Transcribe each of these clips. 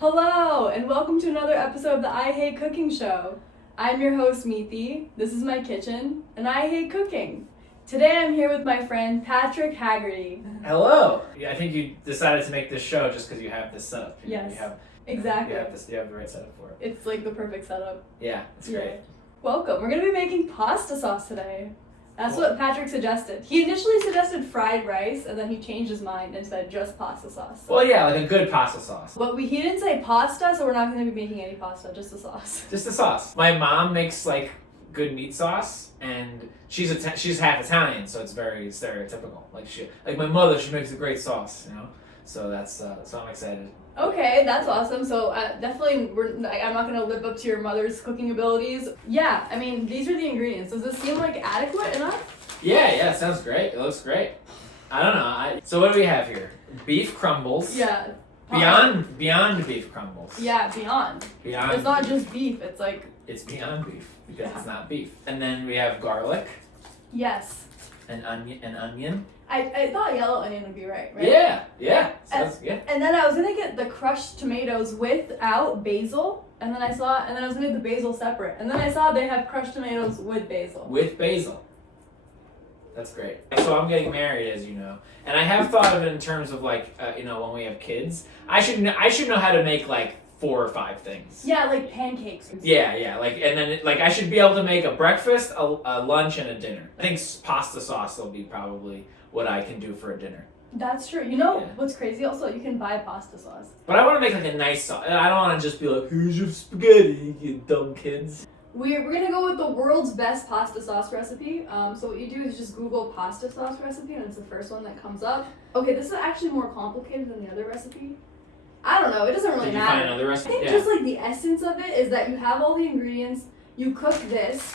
Hello, and welcome to another episode of the I Hate Cooking Show. I'm your host, Meethy. This is my kitchen, and I hate cooking. Today I'm here with my friend, Patrick Haggerty. Hello! Yeah, I think you decided to make this show just because you have this setup. Yes, exactly. You have the right setup for it. It's like the perfect setup. Yeah, it's great. Welcome. We're going to be making pasta sauce today. That's what Patrick suggested. He initially suggested fried rice, and then he changed his mind and said just pasta sauce. Well, yeah, like a good pasta sauce. But he didn't say pasta, so we're not going to be making any pasta, just the sauce. Just the sauce. My mom makes like good meat sauce, and she's half Italian, so it's very stereotypical. Like my mother, she makes a great sauce, you know. So that's so I'm excited. Okay, that's awesome. So definitely, I'm not gonna live up to your mother's cooking abilities. Yeah, I mean, these are the ingredients. Does this seem like adequate enough? Yeah, it sounds great. It looks great. I don't know. So what do we have here? Beef crumbles. Yeah. Beyond beef crumbles. Yeah, beyond. Beyond. It's not just beef. It's like. It's beyond beef because it's not beef. And then we have garlic. Yes. An onion. I thought yellow onion would be right? Yeah. Sounds good. And then I was gonna get the crushed tomatoes without basil, and then I was gonna get the basil separate, and then I saw they have crushed tomatoes with basil. With basil. That's great. So I'm getting married, as you know, and I have thought of it in terms of like, when we have kids, I should know how to make like 4 or 5 things. Yeah, like pancakes. Yeah. And then I should be able to make a breakfast, a lunch, and a dinner. I think pasta sauce will be probably what I can do for a dinner. That's true. You know what's crazy? Also, you can buy pasta sauce. But I want to make like a nice sauce. I don't want to just be like, here's your spaghetti, you dumb kids. We're gonna go with the world's best pasta sauce recipe. So what you do is just Google pasta sauce recipe, and it's the first one that comes up. Okay, this is actually more complicated than the other recipe. I don't know. It doesn't really matter. Did you find another recipe? I think just like the essence of it is that you have all the ingredients. You cook this,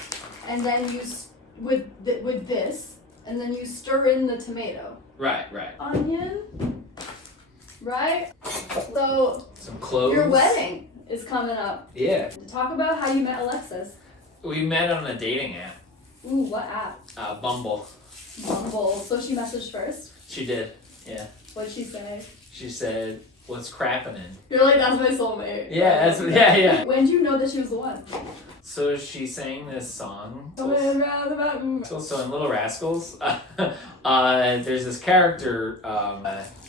and then you with this. And then you stir in the tomato. Right. Onion. Right? So, some cloves. Your wedding is coming up. Yeah. Talk about how you met Alexis. We met on a dating app. Ooh, what app? Bumble. Bumble. So she messaged first? She did, yeah. What'd she say? She said, what's crappin'? You're like, that's my soulmate. Yeah. When did you know that she was the one? So she sang this song. So in Little Rascals, there's this character,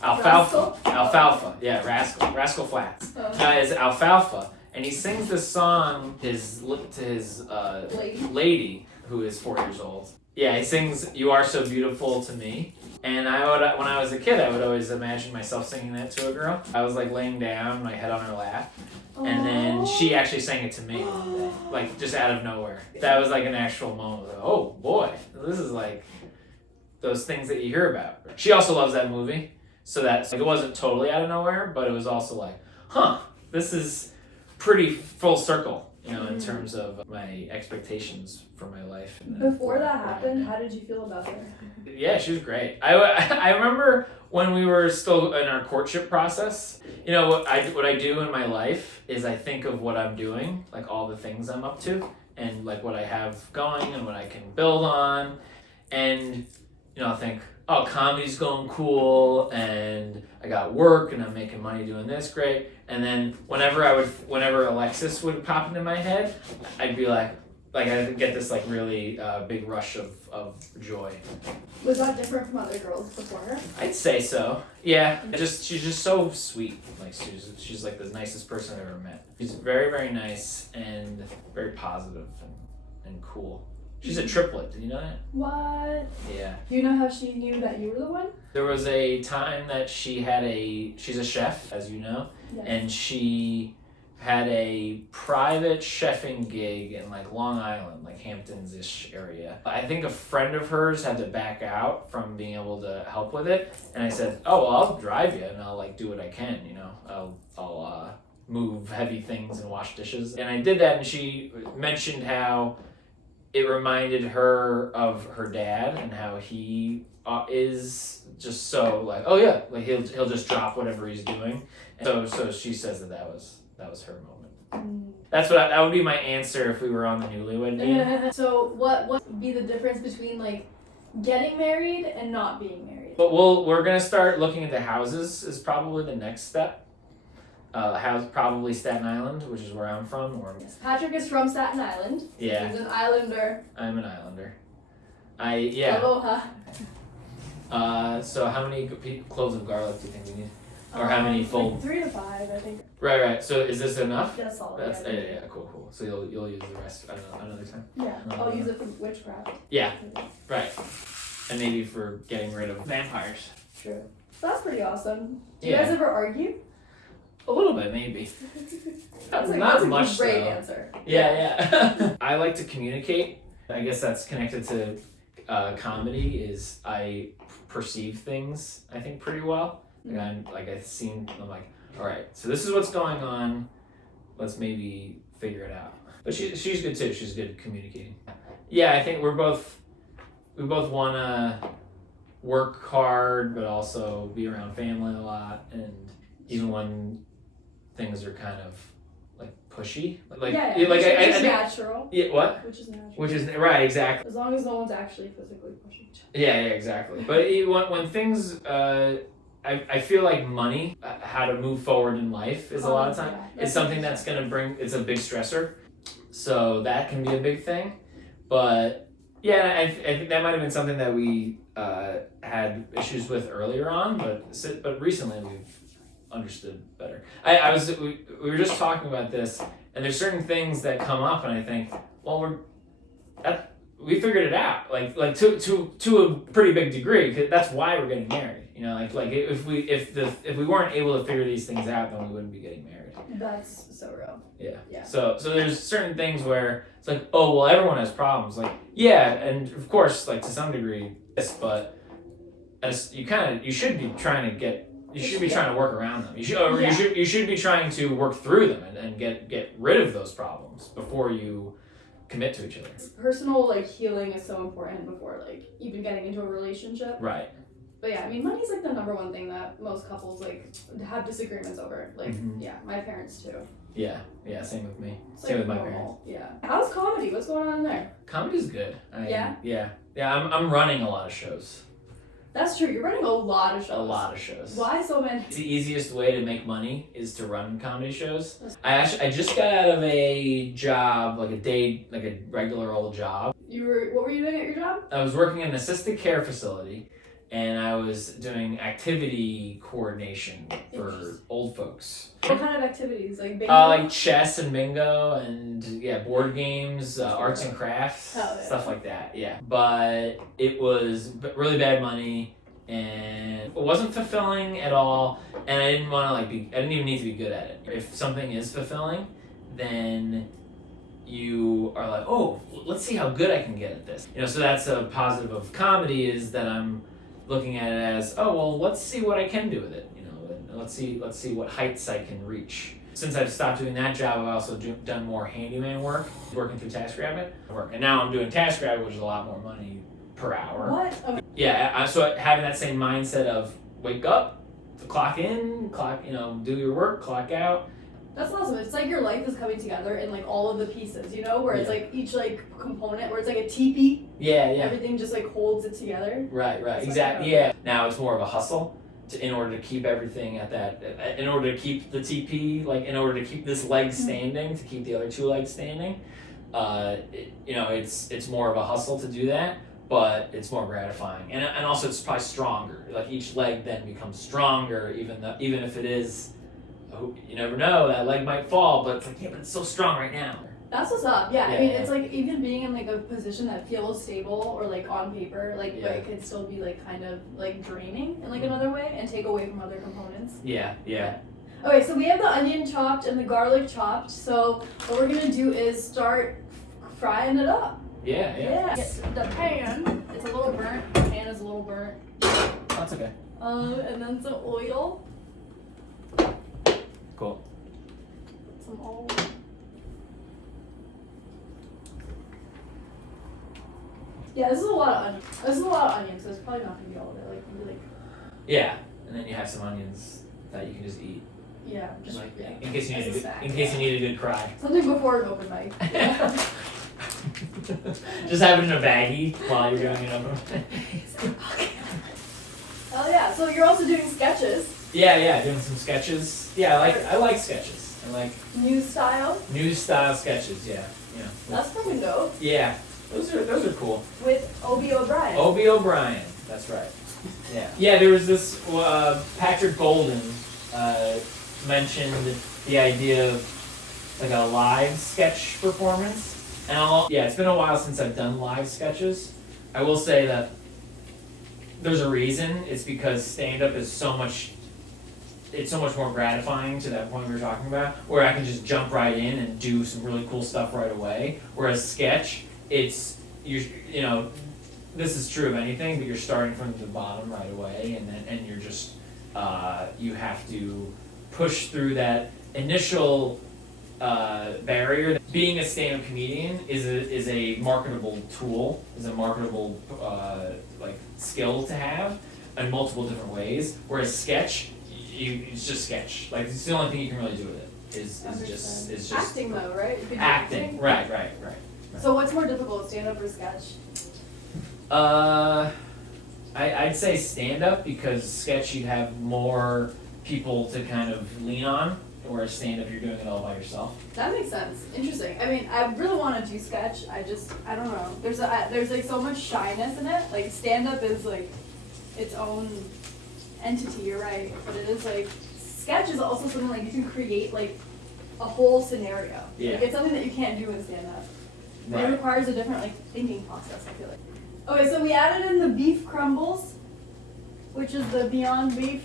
Alfalfa. Yeah, Rascal Flatts. Is Alfalfa, and he sings this song to his lady who is 4 years old. Yeah, he sings "You Are So Beautiful to Me," and when I was a kid, I would always imagine myself singing that to a girl. I was like laying down, my head on her lap. And then she actually sang it to me one day, like just out of nowhere. That was like an actual moment. Like, oh boy, this is like those things that you hear about. She also loves that movie, so that it wasn't totally out of nowhere, but it was also like, this is pretty full circle, in terms of my expectations for my life. Before that happened, how did you feel about her? Yeah, she was great. I remember when we were still in our courtship process. What I do in my life is I think of what I'm doing, like all the things I'm up to, and like what I have going and what I can build on, and I think, oh, comedy's going cool, and I got work, and I'm making money doing this, great. And then whenever Alexis would pop into my head, I'd be like I'd get this like really big rush of joy. Was that different from other girls before her? I'd say so. Yeah. She's just so sweet. Like she's like the nicest person I've ever met. She's very, very nice and very positive and cool. She's a triplet. Did you know that? What? Yeah. Do you know how she knew that you were the one? There was a time that she's a chef, as you know, yes. And she had a private chefing gig in like Long Island, like Hamptons-ish area. I think a friend of hers had to back out from being able to help with it, and I said, "Oh, well, I'll drive you, and I'll like do what I can, I'll move heavy things and wash dishes." And I did that, and she mentioned how it reminded her of her dad and how he is just so like, oh yeah, like he'll just drop whatever he's doing. And so she says that was her moment. That would be my answer if we were on the newlywed game. So what would be the difference between like getting married and not being married? But we're gonna start looking into houses is probably the next step. House probably Staten Island, which is where I'm from. Or Yes, Patrick is from Staten Island. yeah, He's an islander. I'm an islander. Yeah. Aloha. So how many cloves of garlic do you think we need? Or how many full? Like 3 to 5, I think. Right. So is this enough? That's all. That's cool. So you'll use the rest another time. Yeah, I'll use it for witchcraft. Yeah, right. And maybe for getting rid of vampires. True. So that's pretty awesome. Do you Yeah. guys ever argue? A little bit, maybe. That's Not a much, great though. answer. Yeah. I like to communicate. I guess that's connected to comedy. Is I perceive things, I think, pretty well. And I'm like, I'm like, all right, so this is what's going on. Let's maybe figure it out. But she's good too. She's good at communicating. Yeah, I think we both want to work hard, but also be around family a lot, and even when things are kind of like pushy, like yeah, like which I is think, natural. yeah, what? Which is natural. Which is right, exactly. As long as no one's actually physically pushing each other. Yeah, exactly. But when things, I feel like money, how to move forward in life is a lot of time. Yeah, It's something that's gonna it's a big stressor, so that can be a big thing. But yeah, I think that might have been something that we had issues with earlier on, but recently we've understood better. We were just talking about this, and there's certain things that come up, and I think, well, we figured it out, like to a pretty big degree, 'cause that's why we're getting married. You know, like if we weren't able to figure these things out, then we wouldn't be getting married. That's so real. Yeah. So there's certain things where it's like, oh well, everyone has problems. Like yeah, and of course, like to some degree, yes, but as you should be trying to work around them. You should be trying to work through them and get rid of those problems before you commit to each other. Personal healing is so important before even getting into a relationship. Right. But yeah, I mean, money's the number one thing that most couples have disagreements over. Yeah, my parents too. Yeah, same with me. It's Same with my normal. parents. Yeah. How's comedy? What's going on there? Comedy's good. Yeah? Yeah. I'm running a lot of shows. That's true. You're running a lot of shows. A lot of shows. Why so many? The easiest way to make money is to run comedy shows. I just got out of a job, like a regular old job. What were you doing at your job? I was working in an assisted care facility, and I was doing activity coordination for old folks. What kind of activities? Like bingo? Like chess and bingo and board games, arts and crafts, stuff like that. Yeah, but it was really bad money, and it wasn't fulfilling at all. And I didn't want to I didn't even need to be good at it. If something is fulfilling, then you are like, oh, let's see how good I can get at this. So that's a positive of comedy, is that I'm looking at it as, oh well, let's see what I can do with it. Let's see what heights I can reach. Since I've stopped doing that job, I've also done more handyman work, working through TaskRabbit. And now I'm doing TaskRabbit, which is a lot more money per hour. What? Okay. Yeah, so having that same mindset of wake up, clock in, do your work, clock out. That's awesome. It's like your life is coming together in all of the pieces, where it's each component, where it's like a teepee. Yeah. Everything just holds it together. Right, exactly. Yeah. Now it's more of a hustle. In order to keep everything in order to keep the TP, in order to keep this leg standing, to keep the other two legs standing, it's more of a hustle to do that, but it's more gratifying, and also it's probably stronger. Each leg then becomes stronger, even if it is, you never know, that leg might fall, but but it's so strong right now. That's what's up. Yeah, I mean, it's even being in a position that feels stable or on paper, but it could still be kind of draining in another way and take away from other components. Yeah. Okay, so we have the onion chopped and the garlic chopped. So what we're gonna do is start frying it up. Yeah. The pan, it's a little burnt. The pan is a little burnt. That's okay. And then some oil. Cool. Some oil. Yeah, this is a lot of onions. So it's probably not gonna be all of it. Maybe Yeah, and then you have some onions that you can just eat. Yeah, just in case you need a good cry. Something before an open mic. Just have it in a baggie while you're doing an open mic. Oh yeah, so you're also doing sketches. Yeah, doing some sketches. Yeah, I like sketches. I like New style. new style sketches. Yeah. That's fucking dope. Yeah. Those are cool. With Obie O'Brien. Obie O'Brien. That's right. Yeah. Yeah. There was this Patrick Golden mentioned the idea of like a live sketch performance. And it's been a while since I've done live sketches. I will say that there's a reason. It's because stand-up is so much more gratifying to that point we were talking about, where I can just jump right in and do some really cool stuff right away. Whereas sketch, this is true of anything, but you're starting from the bottom right away, and you're just you have to push through that initial barrier. Being a stand-up comedian is a marketable tool, is a marketable skill to have in multiple different ways. Whereas sketch, it's just sketch. Like it's the only thing you can really do with it is just acting though, right? You could do acting. Right. So what's more difficult, stand-up or sketch? I'd say stand-up because sketch you have more people to kind of lean on. Whereas stand-up, you're doing it all by yourself. That makes sense. Interesting. I mean, I really want to do sketch. I don't know. There's like so much shyness in it. Like stand-up is like its own entity. You're right, but it is like sketch is also something like you can create like a whole scenario. Yeah. Like, it's something that you can't do in stand-up. Right. It requires a different like thinking process. I feel like. Okay, so we added in the beef crumbles, which is the Beyond Beef.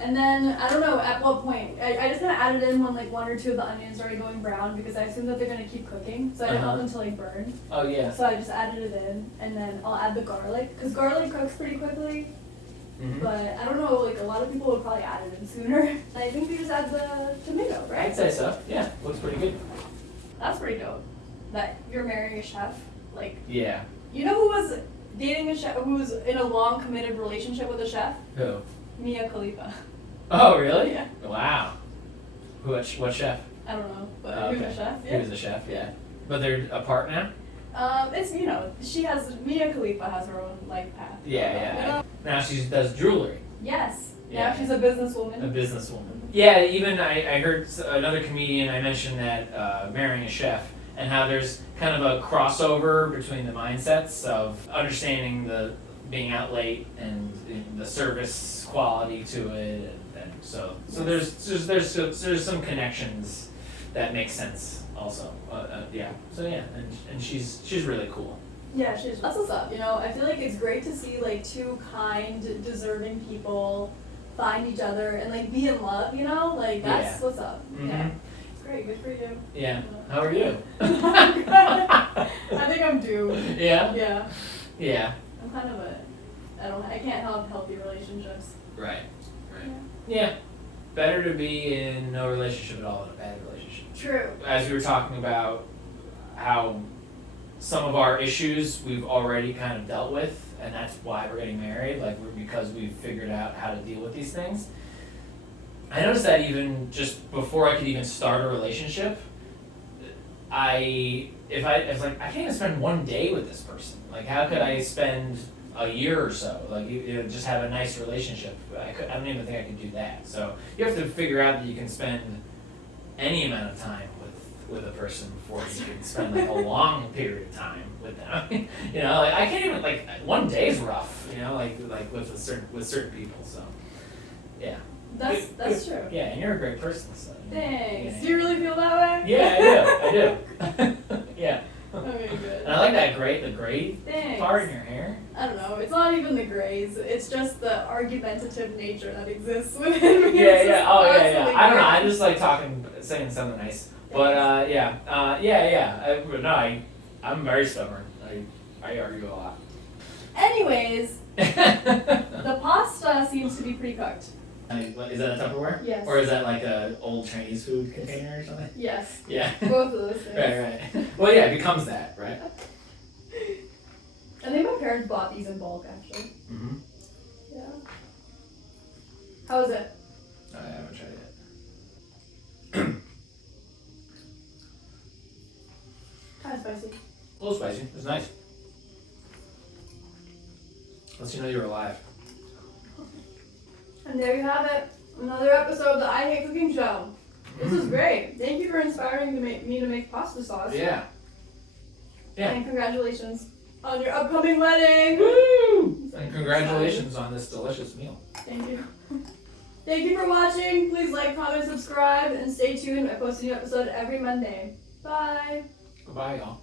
And then, I don't know at what point, I just kind of added in when like one or two of the onions started going brown because I assume that they're going to keep cooking. So I didn't want them to like burn. Oh yeah. So I just added it in, and then I'll add the garlic because garlic cooks pretty quickly. Mm-hmm. But I don't know, like a lot of people would probably add it in sooner. And I think we just add the tomato, right? I'd say so. Yeah, looks pretty good. That's pretty dope. That you're marrying a chef, like. Yeah. You know who was dating a chef? Who was in a long committed relationship with a chef? Who? Mia Khalifa. Oh really? Yeah. Wow. What chef? I don't know, but Oh, he okay. was a chef. He was a chef. Yeah. But they're apart now. It's Mia Khalifa has her own life path. Yeah. Now she does jewelry. Yes. Yeah. Now she's a businesswoman. A businesswoman. Yeah, even I heard another comedian, I mentioned that marrying a chef, and how there's kind of a crossover between the mindsets of understanding the being out late and the service quality to it, and so there's some connections that make sense also. Yeah. So yeah, and she's really cool. Yeah, that's what's up. I feel like it's great to see like two kind, deserving people find each other and like be in love. Like that's what's up. Mm-hmm. Yeah, great, good for you. Yeah. How are you? I think I'm due. Yeah. Yeah. Yeah. I'm kind of I can't have healthy relationships. Right. Yeah. Better to be in no relationship at all than a bad relationship. True. As we were talking about how some of our issues we've already kind of dealt with, and that's why we're getting married, because we've figured out how to deal with these things. I noticed that even just before I could even start a relationship, I was like, I can't even spend one day with this person. Like, how could I spend a year or so? Like, just have a nice relationship. I don't even think I could do that. So you have to figure out that you can spend any amount of time with a person before you can spend like a long period of time with them. I can't even one day's rough. With certain people. So yeah. That's true. Yeah, and you're a great person. So Thanks. yeah. Do you really feel that way? Yeah, I do. Yeah. Okay, good. And I like that the gray Thanks. part in your hair. I don't know. It's not even the grays. It's just the argumentative nature that exists within me. Yeah. Oh, yeah. I don't know. Great. I just like saying something nice. But yeah. I'm very stubborn. I argue a lot. Anyways, the pasta seems to be pretty cooked. Is that a Tupperware? Yes. Or is that like an old Chinese food container or something? Yes. Yeah. Both of those things. Right. Well, yeah, it becomes that, right? I think my parents bought these in bulk, actually. Mm-hmm. Yeah. How is it? I haven't tried it yet. Kind of spicy. A little spicy. It's nice. Lets you know you're alive. And there you have it. Another episode of the I Hate Cooking Show. This is great. Thank you for inspiring me to make pasta sauce. Yeah. Yeah. And congratulations on your upcoming wedding. Woo! And congratulations on this delicious meal. Thank you. Thank you for watching. Please like, comment, subscribe, and stay tuned. I post a new episode every Monday. Bye. Goodbye, y'all.